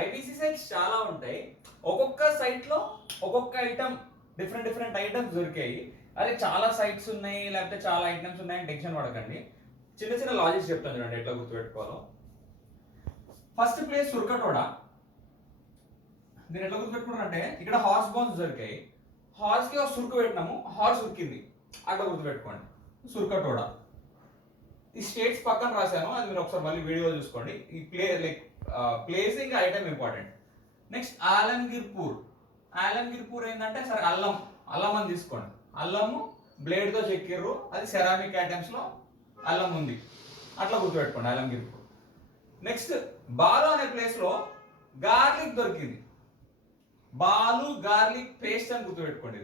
IBC sites చాలా ఉంటాయి. ఒక్కొక్క సైట్లో ఒక్కొక్క ఐటమ్ డిఫరెంట్ ఐటమ్స్ దొరికాయి. అదే చాలా సైట్స్ ఉన్నాయి లేకపోతే చాలా ఐటమ్స్ ఉన్నాయని టెన్షన్ పడకండి. చిన్న చిన్న లాజిక్స్ చెప్తాను చూడండి ఎట్లా గుర్తుపెట్టుకోవాలో. First place సుర్కటోడ. దీన్ని ఎట్లా గుర్తుపెట్టుకున్నారంటే ఇక్కడ హార్స్ బోన్స్ దొరికాయి. హార్స్కి ఒక సురుకు పెట్టినాము, హార్స్ ఉరికింది, అట్లా గుర్తుపెట్టుకోండి సుర్కటోడ. ఈ స్టేట్స్ పక్కన రాశాను, అది మీరు ఒకసారి మళ్ళీ వీడియో చూసుకోండి. ఈ ప్లేసింగ్ ఐటమ్ ఇంపార్టెంట్. నెక్స్ట్ ఆలంగిర్పూర్. ఆలంగిర్పూర్ ఏంటంటే సరే అల్లం అని తీసుకోండి. అల్లము బ్లేడ్తో చెక్కిర్రు, అది సెరామిక్ ఐటమ్స్ లో అల్లం ఉంది, అట్లా గుర్తుపెట్టుకోండి ఆలంగిర్పూర్. నెక్స్ట్ బాలు అనే ప్లేస్ లో గార్లిక్ దొరికింది. బాలు గార్లిక్ పేస్ట్ అని గుర్తుపెట్టుకోండి.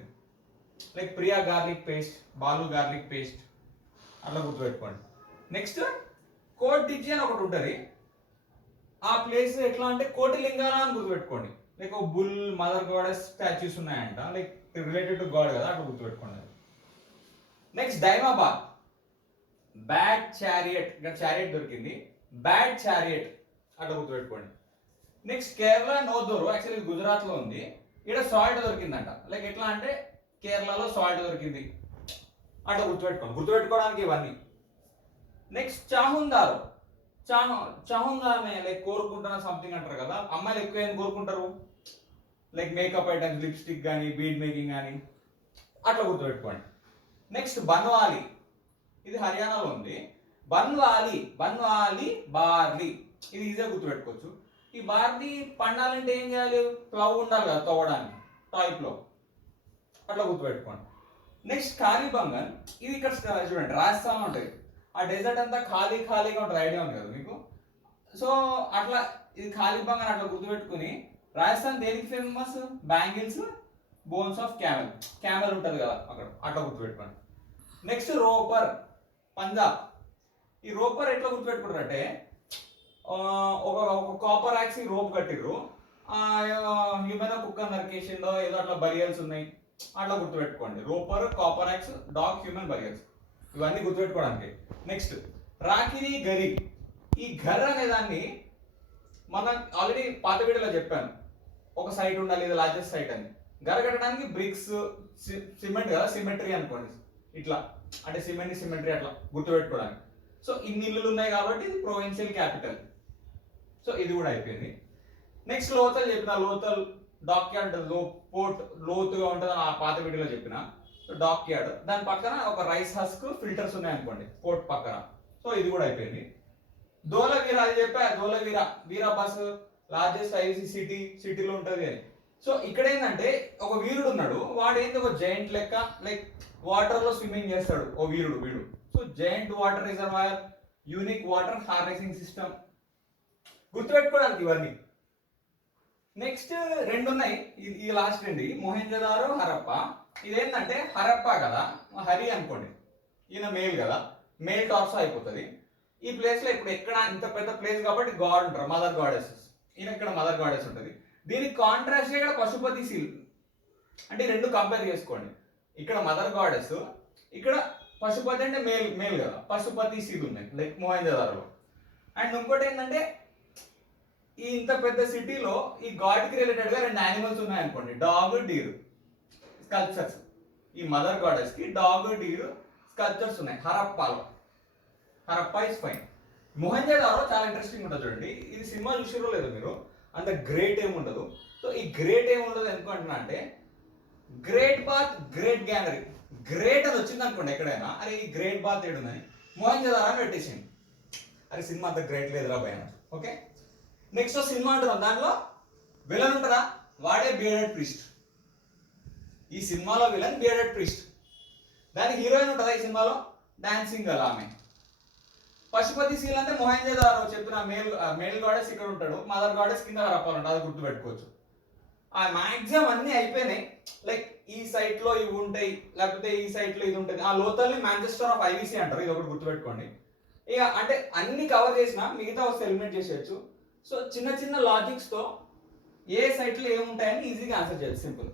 Like Priya garlic paste, Balu garlic paste, అట్లా గుర్తుపెట్టుకోండి. నెక్స్ట్ కోటిజ్జి అని ఒకటి ఉంటుంది. ఆ ప్లేస్ ఎట్లా అంటే కోటిలింగాల అని గుర్తుపెట్టుకోండి. లైక్ ఒక బుల్ మదర్ గాడెస్ స్టాచ్యూస్ ఉన్నాయంట, లైక్ రిలేటెడ్ టు గాడ్ కదా, అట్లా గుర్తుపెట్టుకోండి. నెక్స్ట్ డైమాబాద్. బ్యాడ్ చారియట్, ఇక్కడ చారియట్ దొరికింది, బ్యాడ్ చారియట్, అట్లా గుర్తుపెట్టుకోండి. నెక్స్ట్ కేరళ నోదోరు, యాక్చువల్లీ గుజరాత్ లో ఉంది. ఇక్కడ సాల్ట్ దొరికిందంట, లైక్ ఎట్లా అంటే కేరళలో సాల్ట్ దొరికింది, అట్లా గుర్తుపెట్టుకోవడానికి ఇవన్నీ. నెక్స్ట్ చాహుందారు. చాహుందార్ని లైక్ కోరుకుంటున్న సంథింగ్ అంటారు కదా, అమ్మాయిలు ఎక్కువ ఏం కోరుకుంటారు, లైక్ మేకప్ ఐటమ్స్, లిప్స్టిక్ కానీ బీడ్ మేకింగ్ కానీ, అట్లా గుర్తుపెట్టుకోండి. నెక్స్ట్ బన్వాలి, ఇది హర్యానాలో ఉంది. బన్వాలి బార్లీ, ఇది ఈజీగా గుర్తుపెట్టుకోవచ్చు. ఈ బార్లీ పండాలంటే ఏం చేయాలి, ప్లవ్ ఉండాలి కదా తవ్వడానికి, టాయిప్లో, అట్లా గుర్తుపెట్టుకోండి. నెక్స్ట్ కాలిబంగన్, ఇది ఇక్కడ చూడండి రాజస్థాన్ ఉంటుంది. ఆ డెజర్ట్ అంతా ఖాళీగా ఉంటుంది, ఐడియా ఉంది కదా మీకు. సో అట్లా ఇది కాలిబంగన్ అట్లా గుర్తుపెట్టుకుని, రాజస్థాన్ దేనికి famous, bangles, bones of camel ఉంటుంది కదా అక్కడ, అట్లా గుర్తుపెట్టుకోండి. నెక్స్ట్ రోపర్, పంజాబ్. ఈ రోపర్ ఎట్లా గుర్తుపెట్టుకుంటారు అంటే ఒక కాపర్ యాక్స్ రోప్ కట్టిర్రు, ఏమైనా కుక్క నరికేషన్లో ఏదో అట్లా బరియల్స్ ఉన్నాయి, అట్లా గుర్తుపెట్టుకోండి. Ropar, copper axe, dog, human burials, ఇవన్నీ గుర్తుపెట్టుకోవడానికి. నెక్స్ట్ రాకిని గరి. ఈ ఘర్ అనే దాన్ని మనం ఆల్రెడీ పాత వీడియోలో చెప్పాను, ఒక సైట్ ఉండాలి, ఇది లార్జెస్ట్ సైట్ అని. గర్ కట్టడానికి బ్రిక్స్, సిమెంట్ కదా, సిమెట్రీ అనుకోండి, ఇట్లా అంటే సిమెట్రీ అట్లా గుర్తుపెట్టుకోవడానికి. సో ఇన్ని ఇల్లులు ఉన్నాయి కాబట్టి ఇది ప్రొవిన్షియల్ క్యాపిటల్. సో ఇది కూడా అయిపోయింది. నెక్స్ట్ లోతల్ చెప్పిన, లోతల్ డాక్ యార్డ్, పోర్ట్ లోతుగా ఉంటుంది ఆ పాత వీడియోలో చెప్పిన డాక్ యార్డ్. దాని పక్కన ఒక రైస్ హస్క్, ఫిల్టర్స్ ఉన్నాయి అనుకోండి పోర్ట్ పక్కన. సో ఇది కూడా అయిపోయింది. ధోలవీర, అది చెప్పా, వీరా బస్ లార్జెస్ట్ ఐసీ సిటీలో ఉంటుంది అని. సో ఇక్కడ ఏంటంటే ఒక వీరుడు ఉన్నాడు, వాడు ఏంటి ఒక జైంట్ లెక్క, లైక్ వాటర్ లో స్విమ్మింగ్ చేస్తాడు ఓ వీడు. So giant water reservoir, unique water harnessing system, గుర్తుపెట్టుకోవడానికి ఇవన్నీ. నెక్స్ట్ రెండు ఉన్నాయి, ఈ లాస్ట్ రెండు, మొహెంజదారో, హరప్ప. ఇదేంటంటే హరప్ప కదా, హరి అనుకోండి, ఈయన మేల్ కదా, మేల్ టార్సో అయిపోతుంది. ఈ ప్లేస్ లో ఇప్పుడు ఎక్కడ ఇంత పెద్ద ప్లేస్ కాబట్టి గాడ్ ఉంటారు, మదర్ గాడెసెస్, ఈయన ఇక్కడ మదర్ గాడెస్ ఉంటుంది. దీనికి కాంట్రాస్ట్ ఇక్కడ పశుపతి శీల్, అంటే రెండు కంపేర్ చేసుకోండి. ఇక్కడ మదర్ గాడెస్, ఇక్కడ పశుపతి అంటే మేల్ కదా, పశుపతి శీల్ ఉన్నాయి లైక్ మొహెంజదారోలో. అండ్ ఇంకోటి ఏంటంటే ఈ ఇంత పెద్ద సిటీలో ఈ గాడ్ కి రిలేటెడ్ గా రెండు యానిమల్స్ ఉన్నాయి అనుకోండి, డాగ్, డీర్ స్కల్ప్చర్స్. ఈ మదర్ గాడెస్ కి డాగ్, డీర్ స్కల్ప్చర్స్ ఉన్నాయి హరప్పాలో. Harappa is fine. మొహెంజదారో చాలా ఇంట్రెస్టింగ్ ఉంటుంది చూడండి. ఇది సినిమా చూసిరో లేదో మీరు, అంత గ్రేట్ ఏమి ఉండదు. సో ఈ గ్రేట్ ఏమి ఉండదు ఎందుకు అంటున్నా అంటే, great bath, great gallery, great అని వచ్చింది అనుకోండి ఎక్కడైనా, అరే ఈ గ్రేట్ బాత్ ఏడుందని మొహెంజదారో అని పెట్టేసింది, అరే సినిమా అంత గ్రేట్ లేదురా భయ. ఓకే, నెక్స్ట్ సినిమా అంటున్నాం, దాంట్లో విలన్ ఉంటుందా, వాడే బియర్డెడ్ ప్రీస్ట్. ఈ సినిమాలో విలన్ బియర్డెడ్ ప్రీస్ట్. దాని హీరోయిన్ ఉంటుందా ఈ సినిమాలో, డాన్సింగ్ గర్ల్ ఆమె. పశుపతి శీల్ అంటే మొహెంజదారో చెప్పిన మేల్ గాడెస్ ఇక్కడ ఉంటాడు, మదర్ గాడెస్ కింద హరప్పాలు ఉంటుంది, అది గుర్తుపెట్టుకోవచ్చు. ఆ మ్యాక్సిమం అన్ని అయిపోయినాయి. లైక్ ఈ సైట్ లో ఇవి ఉంటాయి, లేకపోతే ఈ సైట్ లో ఇది ఉంటుంది. ఆ లోతల్ని మాంచెస్టర్ ఆఫ్ ఐవీసీ అంటారు, ఇది ఒకటి గుర్తుపెట్టుకోండి. ఇక అంటే అన్ని కవర్ చేసినా మిగతా వస్తే ఎలిమినేట్ చేసేయచ్చు. సో చిన్న లాజిక్స్ తో ఏ సైట్ లో ఏముంటాయని ఈజీగా ఆన్సర్ చేయొచ్చు, సింపుల్.